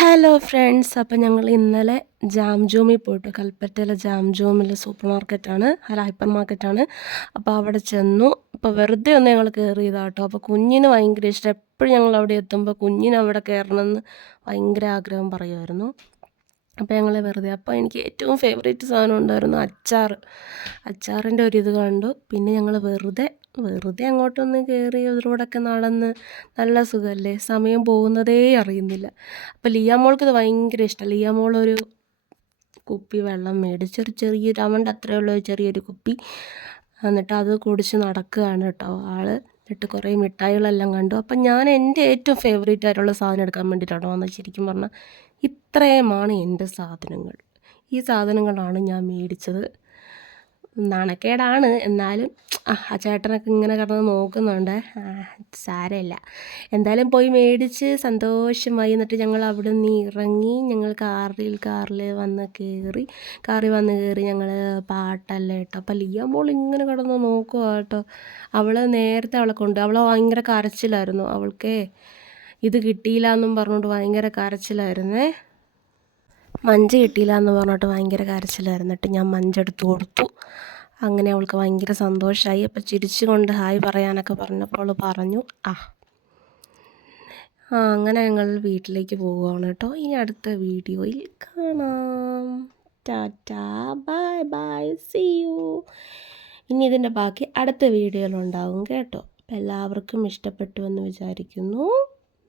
Hello friends, അപ്പോൾ ഞങ്ങൾ ഇന്നലെ ജാംജൂമിൽ പോയിട്ട് കൽപ്പറ്റയിലെ ജാംജൂമിൽ സൂപ്പർ മാർക്കറ്റാണ്, അല്ല ഹൈപ്പർ മാർക്കറ്റാണ്. അപ്പോൾ അവിടെ ചെന്നു. അപ്പോൾ വെറുതെ ഒന്ന് ഞങ്ങൾ കയറിയതാണ് കേട്ടോ. അപ്പോൾ കുഞ്ഞിന് ഭയങ്കര ഇഷ്ടം. എപ്പോഴും ഞങ്ങൾ അവിടെ എത്തുമ്പോൾ കുഞ്ഞിന് അവിടെ കയറണമെന്ന് ഭയങ്കര ആഗ്രഹം പറയുമായിരുന്നു. അപ്പോൾ ഞങ്ങൾ വെറുതെ, അപ്പോൾ എനിക്ക് ഏറ്റവും ഫേവറേറ്റ് സാധനം ഉണ്ടായിരുന്നു അച്ചാർ. അച്ചാറിൻ്റെ ഒരിത് കണ്ടു. പിന്നെ ഞങ്ങൾ വെറുതെ അങ്ങോട്ടൊന്ന് കയറി ഇതിലൂടെയൊക്കെ നടന്ന് നല്ല സുഖമല്ലേ, സമയം പോകുന്നതേ അറിയുന്നില്ല. അപ്പോൾ ലിയാമോൾക്ക് ഇത് ഭയങ്കര ഇഷ്ടം. ലിയാമോളൊരു കുപ്പി വെള്ളം മേടിച്ചൊരു ചെറിയൊരു അവൻ്റെ അത്രയുള്ള ഒരു ചെറിയൊരു കുപ്പി, എന്നിട്ട് അത് കുടിച്ച് നടക്കുകയാണ് കേട്ടോ ആൾ. എന്നിട്ട് കുറേ മിഠായികളെല്ലാം കണ്ടു. അപ്പം ഞാൻ എൻ്റെ ഏറ്റവും ഫേവറേറ്റ് ആയിട്ടുള്ള സാധനം എടുക്കാൻ വേണ്ടിയിട്ടാണ് വന്നത്. ശരിക്കും പറഞ്ഞാൽ ഇത്രയുമാണ് എൻ്റെ സാധനങ്ങൾ. ഈ സാധനങ്ങളാണ് ഞാൻ മേടിച്ചത്. നാണക്കേടാണ്, എന്നാലും ആ ചേട്ടനൊക്കെ ഇങ്ങനെ കിടന്ന് നോക്കുന്നുണ്ട്. സാരമില്ല, എന്തായാലും പോയി മേടിച്ച് സന്തോഷമായി. എന്നിട്ട് ഞങ്ങൾ അവിടെ നിന്ന് ഇറങ്ങി, ഞങ്ങൾ കാറിൽ വന്ന് കയറി. ഞങ്ങൾ പാട്ടെല്ലാം ഇട്ടു. അപ്പം ലിയാമോൾ ഇങ്ങനെ കിടന്ന് നോക്കുക കേട്ടോ. നേരത്തെ അവളെ ഭയങ്കര കരച്ചിലായിരുന്നു. അവൾക്ക് ഇത് കിട്ടിയില്ല എന്നും പറഞ്ഞുകൊണ്ട് ഭയങ്കര കരച്ചിലായിരുന്നേ. മഞ്ച് കിട്ടിയില്ല എന്ന് പറഞ്ഞിട്ട് ഭയങ്കര കരച്ചിലായിരുന്നു. എന്നിട്ട് ഞാൻ മഞ്ചെടുത്ത് കൊടുത്തു. അങ്ങനെ അവൾക്ക് ഭയങ്കര സന്തോഷമായി. അപ്പം ചിരിച്ചുകൊണ്ട് ഹായ് പറയാനൊക്കെ പറഞ്ഞപ്പോൾ അവൾ പറഞ്ഞു അങ്ങനെ ഞങ്ങൾ വീട്ടിലേക്ക് പോവുകയാണ് കേട്ടോ. ഇനി അടുത്ത വീഡിയോയിൽ കാണാം. Ta ta, bye bye, see you. ഇനി ഇതിൻ്റെ ബാക്കി അടുത്ത വീഡിയോയിലുണ്ടാവും കേട്ടോ. അപ്പം എല്ലാവർക്കും ഇഷ്ടപ്പെട്ടു എന്ന് വിചാരിക്കുന്നു.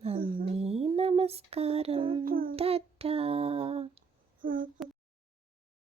നന്ദി, നമസ്കാരം, ടാറ്റാ.